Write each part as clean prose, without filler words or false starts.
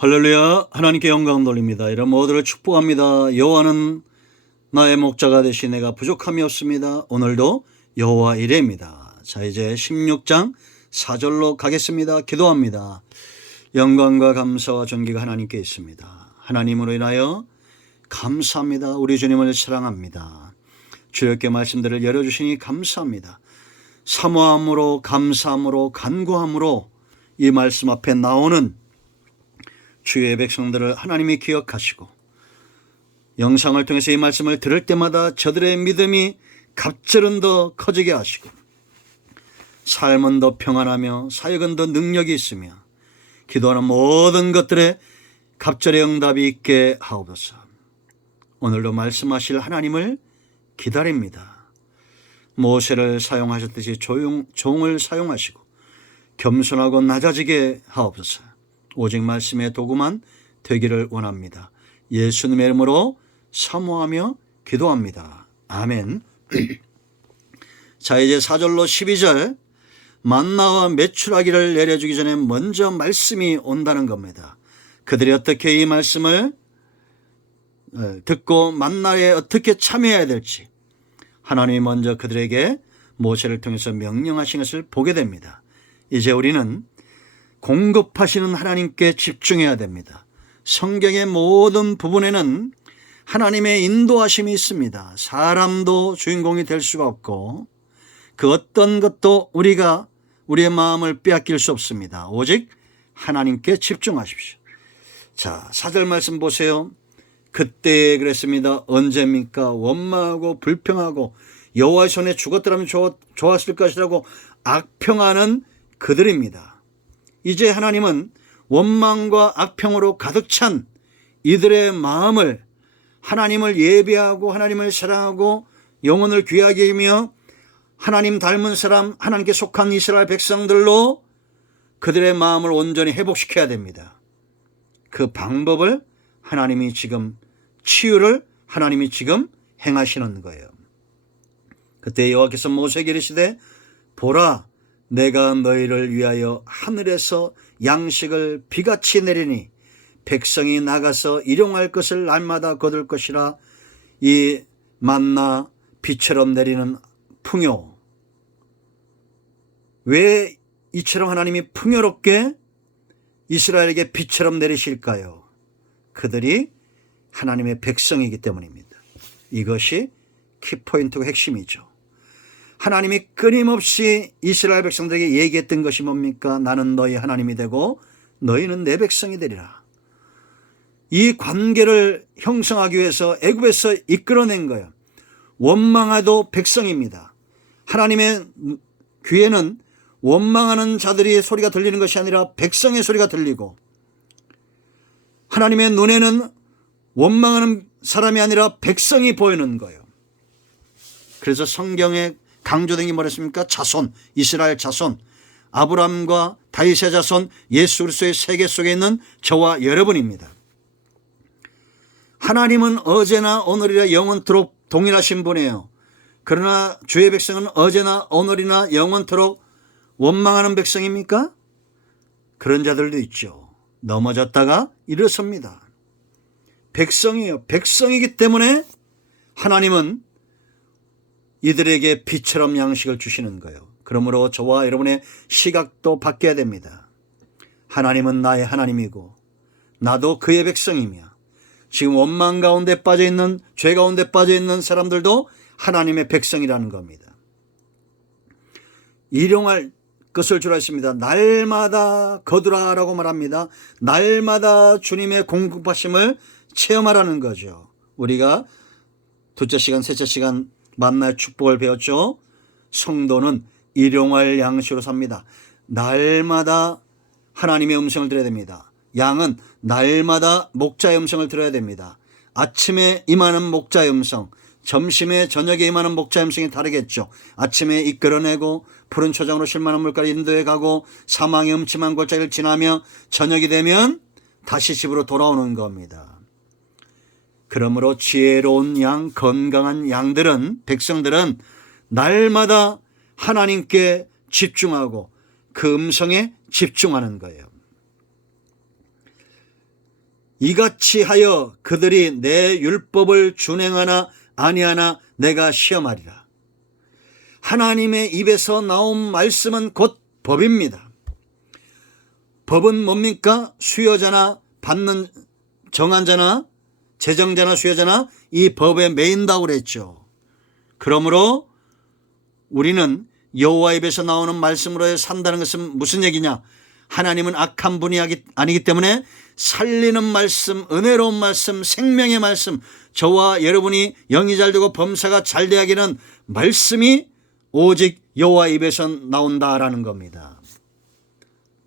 할렐루야. 하나님께 영광 돌립니다. 이런 모두를 축복합니다. 여호와는 나의 목자가 되시 내가 부족함이 없습니다. 오늘도 여호와 이레입니다. 자, 이제 16장 4절로 가겠습니다. 기도합니다. 영광과 감사와 존귀가 하나님께 있습니다. 하나님으로 인하여 감사합니다. 우리 주님을 사랑합니다. 주님께 말씀들을 열어주시니 감사합니다. 사모함으로 감사함으로 간구함으로 이 말씀 앞에 나오는 주의 백성들을 하나님이 기억하시고 영상을 통해서 이 말씀을 들을 때마다 저들의 믿음이 갑절은 더 커지게 하시고 삶은 더 평안하며 사역은 더 능력이 있으며 기도하는 모든 것들에 갑절의 응답이 있게 하옵소서. 오늘도 말씀하실 하나님을 기다립니다. 모세를 사용하셨듯이 종을 사용하시고 겸손하고 낮아지게 하옵소서. 오직 말씀의 도구만 되기를 원합니다. 예수님의 이름으로 사모하며 기도합니다. 아멘. 자, 이제 4절로 12절 만나와 메추라기를 내려주기 전에 먼저 말씀이 온다는 겁니다. 그들이 어떻게 이 말씀을 듣고 만나에 어떻게 참여해야 될지 하나님이 먼저 그들에게 모세를 통해서 명령하신 것을 보게 됩니다. 이제 우리는 공급하시는 하나님께 집중해야 됩니다. 성경의 모든 부분에는 하나님의 인도하심이 있습니다. 사람도 주인공이 될 수가 없고 그 어떤 것도 우리의 마음을 빼앗길 수 없습니다. 오직 하나님께 집중하십시오. 자, 4절 말씀 보세요. 그때 그랬습니다. 언제입니까? 원망하고 불평하고 여호와의 손에 죽었더라면 좋았을 것이라고 악평하는 그들입니다. 이제 하나님은 원망과 악평으로 가득 찬 이들의 마음을 하나님을 예배하고 하나님을 사랑하고 영혼을 귀하게 여기며 하나님 닮은 사람, 하나님께 속한 이스라엘 백성들로 그들의 마음을 온전히 회복시켜야 됩니다. 그 방법을 하나님이 지금 치유를 하나님이 지금 행하시는 거예요. 그때 여호와께서 모세에게 이르시되 보라 내가 너희를 위하여 하늘에서 양식을 비같이 내리니 백성이 나가서 일용할 것을 날마다 거둘 것이라. 이 만나 비처럼 내리는 풍요, 왜 이처럼 하나님이 풍요롭게 이스라엘에게 비처럼 내리실까요? 그들이 하나님의 백성이기 때문입니다. 이것이 키포인트가 핵심이죠. 하나님이 끊임없이 이스라엘 백성들에게 얘기했던 것이 뭡니까? 나는 너희 하나님이 되고 너희는 내 백성이 되리라. 이 관계를 형성하기 위해서 애굽에서 이끌어낸 거예요. 원망하도 백성입니다. 하나님의 귀에는 원망하는 자들의 소리가 들리는 것이 아니라 백성의 소리가 들리고 하나님의 눈에는 원망하는 사람이 아니라 백성이 보이는 거예요. 그래서 성경에 강조된 게 뭐랬습니까? 자손, 이스라엘 자손, 아브라함과 다윗의 자손, 예수 그리스도의 세계 속에 있는 저와 여러분입니다. 하나님은 어제나 오늘이나 영원토록 동일하신 분이에요. 그러나 주의 백성은 어제나 오늘이나 영원토록 원망하는 백성입니까? 그런 자들도 있죠. 넘어졌다가 일어섭니다. 백성이에요. 백성이기 때문에 하나님은 이들에게 비처럼 양식을 주시는 거예요. 그러므로 저와 여러분의 시각도 바뀌어야 됩니다. 하나님은 나의 하나님이고 나도 그의 백성이며 지금 원망 가운데 빠져있는 죄 가운데 빠져있는 사람들도 하나님의 백성이라는 겁니다. 일용할 것을 주라 했습니다. 날마다 거두라라고 말합니다. 날마다 주님의 공급하심을 체험하라는 거죠. 우리가 둘째 시간, 셋째 시간 만날 축복을 배웠죠. 성도는 일용할 양식으로 삽니다. 날마다 하나님의 음성을 들어야 됩니다. 양은 날마다 목자의 음성을 들어야 됩니다. 아침에 임하는 목자의 음성, 점심에 저녁에 임하는 목자의 음성이 다르겠죠. 아침에 이끌어내고 푸른 초장으로 쉴만한 물가를 인도해 가고 사망의 음침한 골짜기를 지나며 저녁이 되면 다시 집으로 돌아오는 겁니다. 그러므로 지혜로운 양, 건강한 양들은, 백성들은 날마다 하나님께 집중하고 그 음성에 집중하는 거예요. 이같이 하여 그들이 내 율법을 준행하나 아니하나 내가 시험하리라. 하나님의 입에서 나온 말씀은 곧 법입니다. 법은 뭡니까? 수여자나 받는 정한자나 재정자나 수여자나 이 법에 매인다고 그랬죠. 그러므로 우리는 여호와 입에서 나오는 말씀으로 산다는 것은 무슨 얘기냐? 하나님은 악한 분이 아니기 때문에 살리는 말씀, 은혜로운 말씀, 생명의 말씀, 저와 여러분이 영이 잘 되고 범사가 잘 되게 하기는 말씀이 오직 여호와 입에서 나온다라는 겁니다.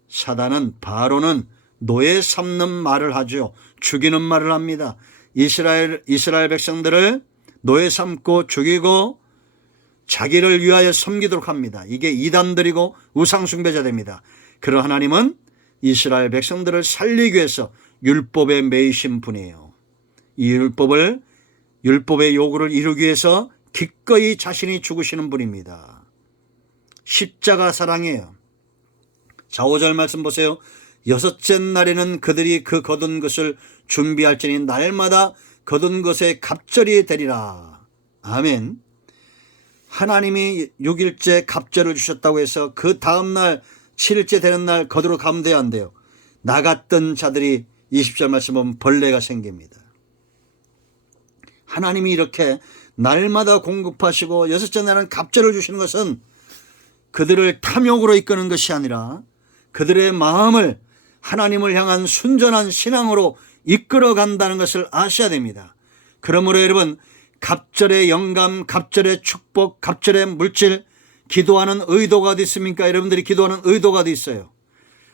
사단은, 바로는 노예 삼는 말을 하죠. 죽이는 말을 합니다. 이스라엘 백성들을 노예 삼고 죽이고 자기를 위하여 섬기도록 합니다. 이게 이단들이고 우상숭배자들입니다. 그러나 하나님은 이스라엘 백성들을 살리기 위해서 율법에 매이신 분이에요. 이 율법의 요구를 이루기 위해서 기꺼이 자신이 죽으시는 분입니다. 십자가 사랑이에요. 자, 5절 말씀 보세요. 여섯째 날에는 그들이 그 거둔 것을 준비할지니 날마다 거둔 것에 갑절이 되리라. 아멘. 하나님이 6일째 갑절을 주셨다고 해서 그 다음날 7일째 되는 날 거두러 가면 돼요, 안 돼요? 나갔던 자들이 20절 말씀 보면 벌레가 생깁니다. 하나님이 이렇게 날마다 공급하시고 여섯째 날은 갑절을 주시는 것은 그들을 탐욕으로 이끄는 것이 아니라 그들의 마음을 하나님을 향한 순전한 신앙으로 이끌어 간다는 것을 아셔야 됩니다. 그러므로 여러분, 갑절의 영감, 갑절의 축복, 갑절의 물질, 기도하는 의도가 어디 있습니까? 여러분들이 기도하는 의도가 어디 있어요?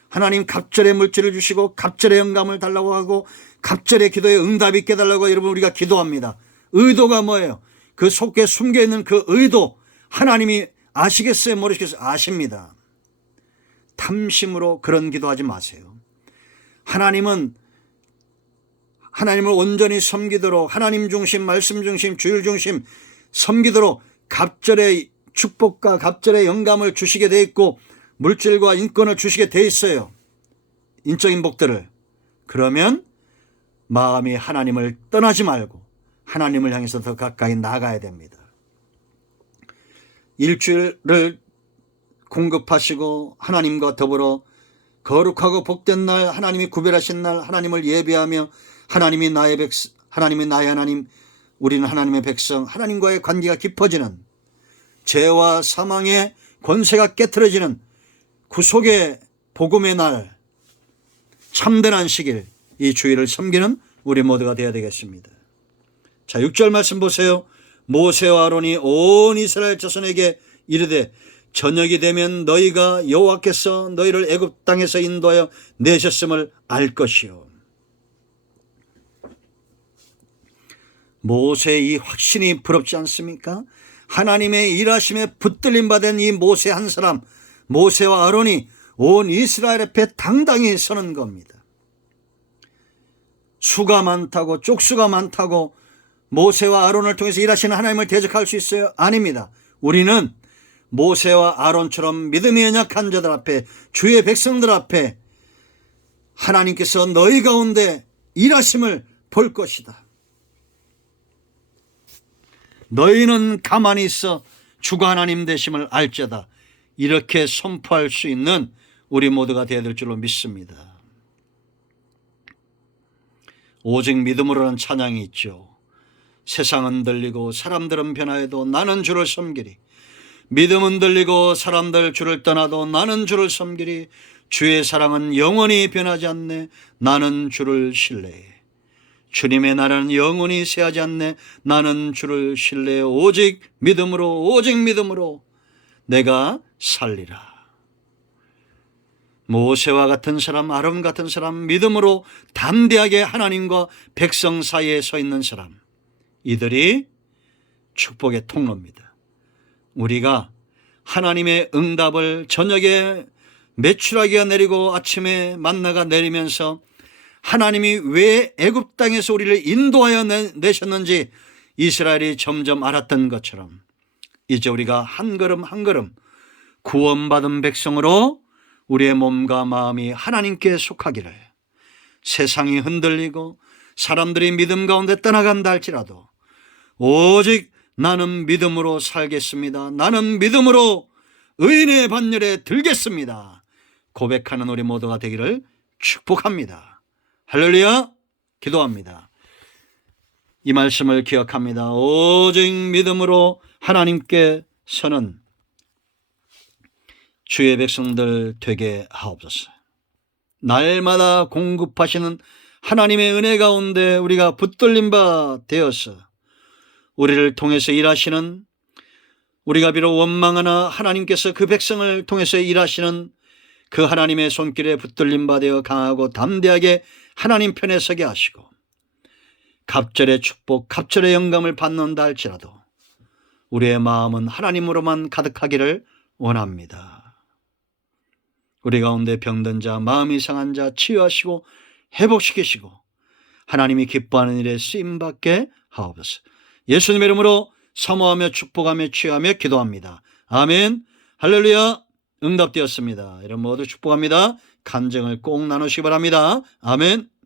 하나님 갑절의 물질을 주시고 갑절의 영감을 달라고 하고 갑절의 기도에 응답이 있게 달라고 여러분 우리가 기도합니다. 의도가 뭐예요? 그 속에 숨겨있는 그 의도 하나님이 아시겠어요? 모르시겠어요? 아십니다. 탐심으로 그런 기도하지 마세요. 하나님을 온전히 섬기도록 하나님 중심, 말씀 중심, 주일 중심 섬기도록 갑절의 축복과 갑절의 영감을 주시게 돼 있고 물질과 인권을 주시게 돼 있어요. 인적인 복들을. 그러면 마음이 하나님을 떠나지 말고 하나님을 향해서 더 가까이 나가야 됩니다. 일주일을 공급하시고 하나님과 더불어 거룩하고 복된 날, 하나님이 구별하신 날, 하나님을 예배하며 하나님이 나의 하나님, 우리는 하나님의 백성, 하나님과의 관계가 깊어지는, 죄와 사망의 권세가 깨트려지는 구속의 복음의 날, 참된 안식일, 이 주일을 섬기는 우리 모두가 되어야 되겠습니다. 자, 6절 말씀 보세요. 모세와 아론이 온 이스라엘 자손에게 이르되 저녁이 되면 너희가 여호와께서 너희를 애굽 땅에서 인도하여 내셨음을 알 것이요. 모세의 이 확신이 부럽지 않습니까? 하나님의 일하심에 붙들림 받은 이 모세 한 사람, 모세와 아론이 온 이스라엘 앞에 당당히 서는 겁니다. 수가 많다고, 쪽수가 많다고 모세와 아론을 통해서 일하시는 하나님을 대적할 수 있어요? 아닙니다. 우리는 모세와 아론처럼 믿음이 연약한 자들 앞에, 주의 백성들 앞에 하나님께서 너희 가운데 일하심을 볼 것이다. 너희는 가만히 있어 주가 하나님 되심을 알지어다. 이렇게 선포할 수 있는 우리 모두가 되어야 될 줄로 믿습니다. 오직 믿음으로는 찬양이 있죠. 세상은 들리고 사람들은 변하여도 나는 주를 섬기리. 믿음은 들리고 사람들 주를 떠나도 나는 주를 섬기리. 주의 사랑은 영원히 변하지 않네. 나는 주를 신뢰해. 주님의 나라는 영원히 쇠하지 않네. 나는 주를 신뢰해. 오직 믿음으로 내가 살리라. 모세와 같은 사람, 아론 같은 사람, 믿음으로 담대하게 하나님과 백성 사이에 서 있는 사람, 이들이 축복의 통로입니다. 우리가 하나님의 응답을 저녁에 메추라기가 내리고 아침에 만나가 내리면서 하나님이 왜 애굽 땅에서 우리를 인도하여 내셨는지 이스라엘이 점점 알았던 것처럼 이제 우리가 한 걸음 한 걸음 구원받은 백성으로 우리의 몸과 마음이 하나님께 속하기를, 세상이 흔들리고 사람들이 믿음 가운데 떠나간다 할지라도 오직 나는 믿음으로 살겠습니다. 나는 믿음으로 의인의 반열에 들겠습니다. 고백하는 우리 모두가 되기를 축복합니다. 할렐루야. 기도합니다. 이 말씀을 기억합니다. 오직 믿음으로 하나님께 서는 주의 백성들 되게 하옵소서. 날마다 공급하시는 하나님의 은혜 가운데 우리가 붙들린 바 되어서 우리를 통해서 일하시는, 우리가 비록 원망하나 하나님께서 그 백성을 통해서 일하시는 그 하나님의 손길에 붙들린 바 되어 강하고 담대하게 하나님 편에 서게 하시고 갑절의 축복, 갑절의 영감을 받는다 할지라도 우리의 마음은 하나님으로만 가득하기를 원합니다. 우리 가운데 병든 자, 마음이 상한 자 치유하시고 회복시키시고 하나님이 기뻐하는 일에 쓰임받게 하옵소서. 예수님의 이름으로 사모하며 축복하며 치유하며 기도합니다. 아멘. 할렐루야. 응답되었습니다. 여러분 모두 축복합니다. 간증을 꼭 나누시기 바랍니다. 아멘.